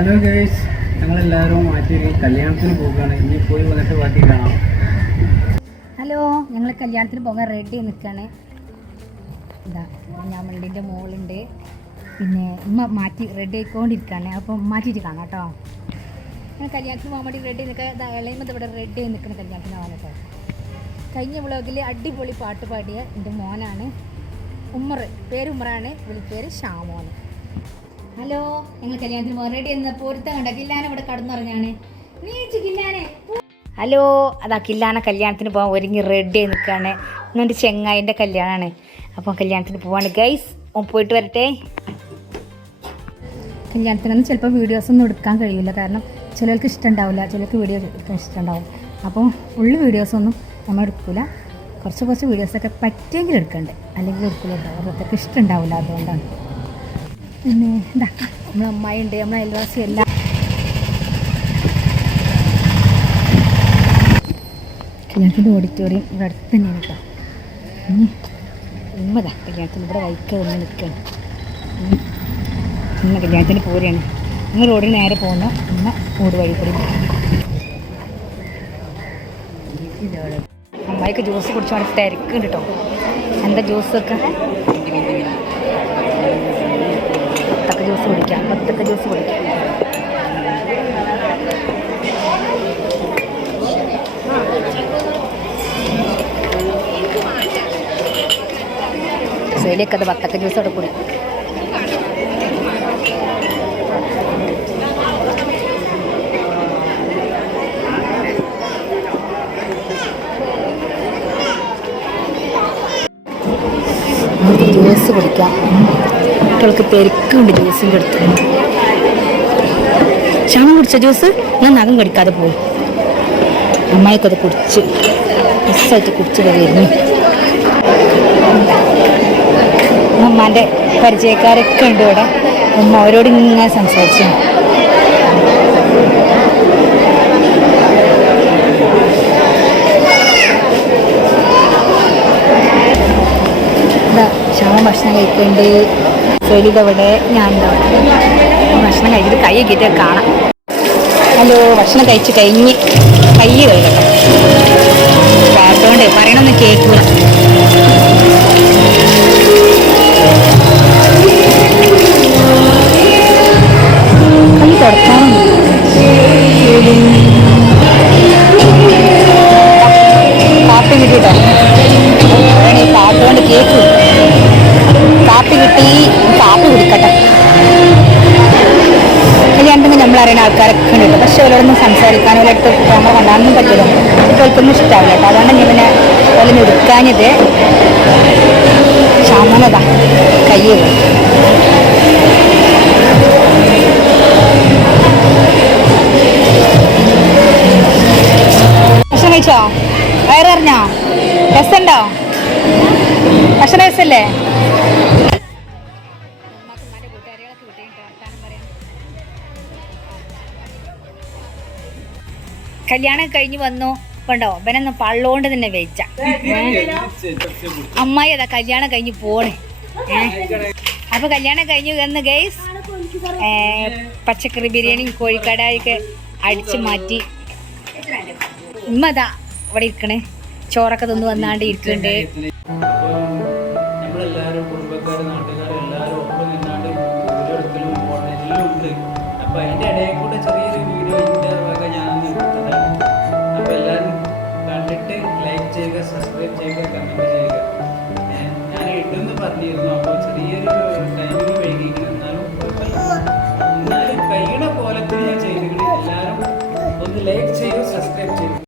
Hello guys, ഞങ്ങളെല്ലാവരും മാറ്റി കല്യാണത്തിന് പോകുകയാണ്. ഇനി പോയി വന്നിട്ട് ബാക്കി കാണാം. ഹലോ, ഞങ്ങൾ കല്യാണത്തിന് പോകാൻ റെഡി നിൽക്കുകയാണ്. ഇതാ ഞാൻ വണ്ടീൻ്റെ മോളുണ്ട്, പിന്നെ ഉമ്മ മാറ്റി റെഡി ആയിക്കൊണ്ടിരിക്കുകയാണ്. അപ്പം മാറ്റിയിട്ട് കാണാം കേട്ടോ. ഞാൻ കല്യാണത്തിന് പോകാൻ വേണ്ടി റെഡി നിൽക്കുക. ഇതാ ഇളയമത് ഇവിടെ റെഡി ആയി നിൽക്കുന്ന കല്യാണത്തിന് പോകാൻ കേട്ടോ. കഴിഞ്ഞ വ്ളോഗിൽ അടിപൊളി പാട്ട് പാടിയ എൻ്റെ മോനാണ് ഉമ്മർ, പേര് ഉമ്മറാണ്, വിളിപ്പേര് ഷാമോന്. ഹലോ, ഞങ്ങൾ കല്യാണത്തിന് പോകാൻ റെഡി എന്ന പൊരുത്തം കണ്ട കില്ലാന ഇവിടെ കടന്നുറങ്ങാണ്. കില്ലാനെ ഹലോ, അതാ കില്ലാന കല്യാണത്തിന് പോകാൻ ഒരുങ്ങി റെഡി ആയി നിൽക്കുകയാണ്. ഇന്നെൻ്റെ ചെങ്ങായിൻ്റെ കല്യാണമാണ്. അപ്പം കല്യാണത്തിന് പോവാണ് ഗൈസ്. പോയിട്ട് വരട്ടെ. കല്യാണത്തിനൊന്നും ചിലപ്പോൾ വീഡിയോസൊന്നും എടുക്കാൻ കഴിയില്ല, കാരണം ചിലർക്ക് ഇഷ്ടമുണ്ടാവില്ല, ചിലർക്ക് വീഡിയോ എടുക്കാൻ ഇഷ്ടമുണ്ടാവും. അപ്പം ഫുള്ള് വീഡിയോസൊന്നും നമ്മൾ എടുക്കില്ല. കുറച്ച് വീഡിയോസൊക്കെ പറ്റുമെങ്കിൽ എടുക്കണ്ടേ, അല്ലെങ്കിൽ എടുക്കില്ല കേട്ടോ. ഓരോരുത്തർക്ക് ഇഷ്ടമുണ്ടാവില്ല, അതുകൊണ്ടാണ്. പിന്നെ എന്താ നമ്മളെ അമ്മായി ഉണ്ട്, നമ്മളെ അയൽവാസി എല്ലാം. കല്യാണത്തിൻ്റെ ഓഡിറ്റോറിയം ഇവിടെ അടുത്ത് തന്നെയാണ് കേട്ടോ. ഉമ്മതാ കല്യാണത്തിന് ഇവിടെ വൈക്ക് വന്ന് നിൽക്കുകയാണ്. ഉമ്മ കല്യാണത്തിന് പോരുകയാണ്. ഇന്ന് റോഡിന് നേരെ പോകുന്ന ഉമ്മ റോഡ് വഴി കൂടി. അമ്മായിക്ക് ജ്യൂസ് കുടിച്ച് അവിടെ തിരക്കുണ്ട് കേട്ടോ. എന്താ ജ്യൂസൊക്കെ? ജ്യൂസ് കുടിക്കാം, ബത്തക്ക ജ്യൂസ് കുടിക്കാം. സൈഡിലേക്ക് അത് ബത്തക്ക ജ്യൂസ് അവിടെ കുടി. ജ്യൂസ് കുടിക്കാം. കുട്ടികൾക്ക് പെരുക്കുണ്ട് ജ്യൂസിൻ്റെ അടുത്ത്. ക്ഷമ കുടിച്ച ജ്യൂസ് ഞാൻ നഖം കടിക്കാതെ പോയി. അമ്മായിക്കത് കുടിച്ച് മിസ്സായിട്ട് കുടിച്ച് വരുന്നു. ഉമ്മാൻ്റെ പരിചയക്കാരൊക്കെ ഉണ്ട് ഇവിടെ. ഉമ്മ അവരോട് ഇങ്ങനെ സംസാരിച്ചു. ക്ഷമ ഭക്ഷണം കഴിക്കുന്നുണ്ട്. ശരിതവിടെ ഞാൻ ഭക്ഷണം കഴിച്ചിട്ട് കൈ കിട്ടിയ കാണാം. ഹലോ, ഭക്ഷണം കഴിച്ച് കഴിഞ്ഞ് കൈ കഴുകട്ടെ. കേട്ടോണ്ട് പറയണമെന്ന് കേൾക്കൂല. കൈ തുടക്കാറുണ്ട്. കാപ്പി കിട്ടിയിട്ടോ, കാപ്പി കൊണ്ട് കേൾക്കും. കാപ്പി കിട്ടി, കാപ്പി കുടിക്കട്ടെ. കല്യാണത്തിന് നമ്മളറിയുന്ന ആൾക്കാരൊക്കെ ഉണ്ട്, പക്ഷെ അവരോടൊന്നും സംസാരിക്കാനോ അവരുടെ ക്യാമറ കണ്ടാനൊന്നും പറ്റില്ല. കുട്ടികൾക്കൊന്നും ഇഷ്ടമാവില്ല കേട്ടോ. അതുകൊണ്ട് ഞാൻ പിന്നെ അതിന് എടുക്കാഞ്ഞത്. ക്ഷമനതാ കയ്യ് ഭക്ഷണം കഴിച്ചോ? വയറിഞ്ഞോ? രസമുണ്ടോ? ഭക്ഷണം രസമല്ലേ? കല്യാണം കഴിഞ്ഞ് വന്നു കണ്ടോ, ഇവനൊന്ന് പള്ളോണ്ട് തന്നെ വെച്ച. അമ്മായി അതാ കല്യാണം കഴിഞ്ഞ് പോണേ. അപ്പൊ കല്യാണം കഴിഞ്ഞു എന്ന് ഗൈസ്. പച്ചക്കറി ബിരിയാണിയും കോഴിക്കടായൊക്കെ അടിച്ചു മാറ്റി ഉമ്മതാ ഇവിടെ ഇരിക്കണേ. ചോറൊക്കെ തിന്ന് വന്നാണ്ട് ഇരിക്കുന്നുണ്ട്. നമ്മളെല്ലാവരും കുടുംബക്കാരും നാട്ടുകാരും എല്ലാവരും ഒപ്പം നിന്നാണ്ട് വീഡിയോ എടുക്കലും എല്ലാം ഉണ്ട്. അപ്പൊ അതിന്റെ ഇടയിൽ കൂടെ ചെറിയൊരു വീഡിയോ ഇതിന്റെ വക ഞാനൊന്ന് എടുത്തതാണ്. അപ്പൊ എല്ലാവരും കണ്ടിട്ട് ലൈക്ക് ചെയ്യുക, സബ്സ്ക്രൈബ് ചെയ്യുക, കമന്റ് ചെയ്യുക. ഞാൻ ഇട്ടെന്ന് പറഞ്ഞിരുന്നു. അപ്പോൾ ചെറിയൊരു ടൈമിങ് വൈകിക്കണം, എന്നാലും കഴിയണ പോലത്തിൽ ഞാൻ ചെയ്തിട്ടുണ്ട്. എല്ലാവരും ഒന്ന് ലൈക്ക് ചെയ്യൂ, സബ്സ്ക്രൈബ് ചെയ്യൂ.